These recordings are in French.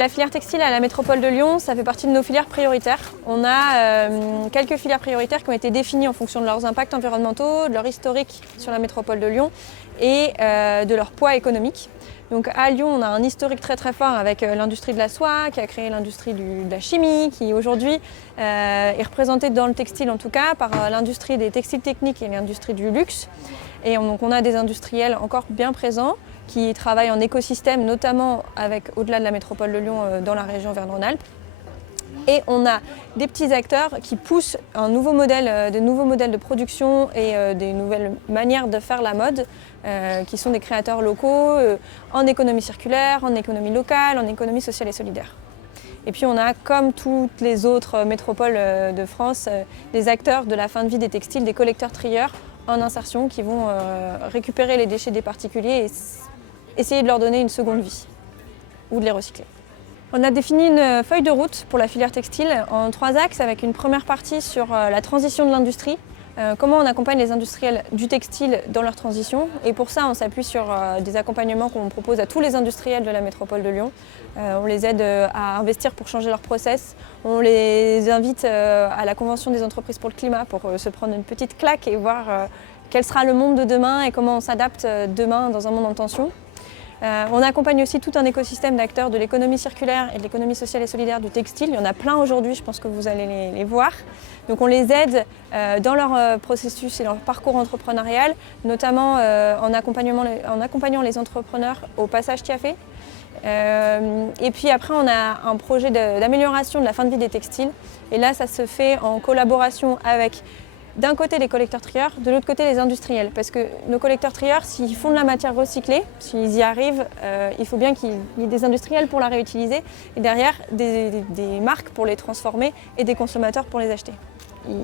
La filière textile à la métropole de Lyon, ça fait partie de nos filières prioritaires. On a quelques filières prioritaires qui ont été définies en fonction de leurs impacts environnementaux, de leur historique sur la métropole de Lyon et de leur poids économique. Donc à Lyon, on a un historique très fort avec l'industrie de la soie, qui a créé l'industrie de la chimie, qui aujourd'hui est représentée dans le textile en tout cas par l'industrie des textiles techniques et l'industrie du luxe. Et donc on a des industriels encore bien présents qui travaillent en écosystème, notamment au-delà de la métropole de Lyon, dans la région Auvergne-Rhône-Alpes. Et on a des petits acteurs qui poussent de nouveaux modèles de production et des nouvelles manières de faire la mode, qui sont des créateurs locaux en économie circulaire, en économie locale, en économie sociale et solidaire. Et puis on a, comme toutes les autres métropoles de France, des acteurs de la fin de vie des textiles, des collecteurs-trieurs en insertion qui vont récupérer les déchets des particuliers et essayer de leur donner une seconde vie ou de les recycler. On a défini une feuille de route pour la filière textile en 3 axes avec une première partie sur la transition de l'industrie, comment on accompagne les industriels du textile dans leur transition. Et pour ça, on s'appuie sur des accompagnements qu'on propose à tous les industriels de la métropole de Lyon. On les aide à investir pour changer leur process. On les invite à la Convention des entreprises pour le climat pour se prendre une petite claque et voir quel sera le monde de demain et comment on s'adapte demain dans un monde en tension. On accompagne aussi tout un écosystème d'acteurs de l'économie circulaire et de l'économie sociale et solidaire du textile. Il y en a plein aujourd'hui, je pense que vous allez les voir. Donc on les aide dans leur processus et leur parcours entrepreneurial, notamment en accompagnant les entrepreneurs au passage Tiafé. Et puis après, on a un projet d'amélioration de la fin de vie des textiles. Et là, ça se fait en collaboration avec d'un côté les collecteurs-trieurs, de l'autre côté les industriels. Parce que nos collecteurs-trieurs, s'ils font de la matière recyclée, s'ils y arrivent, il faut bien qu'il y ait des industriels pour la réutiliser et derrière des marques pour les transformer et des consommateurs pour les acheter.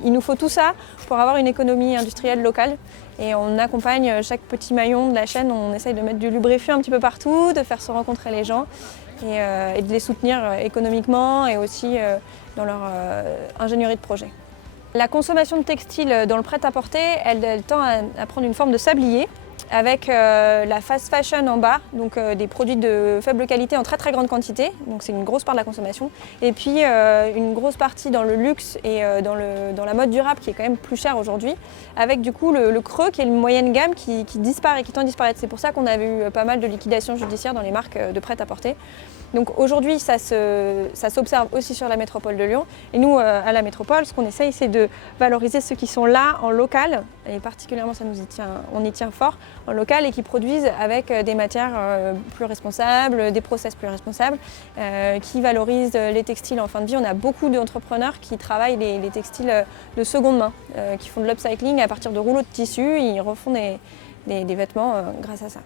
Il nous faut tout ça pour avoir une économie industrielle locale et on accompagne chaque petit maillon de la chaîne, on essaye de mettre du lubrifiant un petit peu partout, de faire se rencontrer les gens et de les soutenir économiquement et aussi dans leur ingénierie de projet. La consommation de textile dans le prêt-à-porter, elle tend à prendre une forme de sablier avec la fast fashion en bas, donc des produits de faible qualité en très grande quantité, donc c'est une grosse part de la consommation, et puis une grosse partie dans le luxe et dans la mode durable qui est quand même plus chère aujourd'hui, avec du coup le creux qui est une moyenne gamme qui disparaît, qui tend à disparaître. C'est pour ça qu'on a eu pas mal de liquidations judiciaires dans les marques de prêt-à-porter. Donc aujourd'hui, ça s'observe aussi sur la métropole de Lyon. Et nous, à la métropole, ce qu'on essaye, c'est de valoriser ceux qui sont là en local, et particulièrement on y tient fort, en local et qui produisent avec des matières plus responsables, des process plus responsables, qui valorisent les textiles en fin de vie. On a beaucoup d'entrepreneurs qui travaillent les textiles de seconde main, qui font de l'upcycling à partir de rouleaux de tissu, ils refont des vêtements grâce à ça.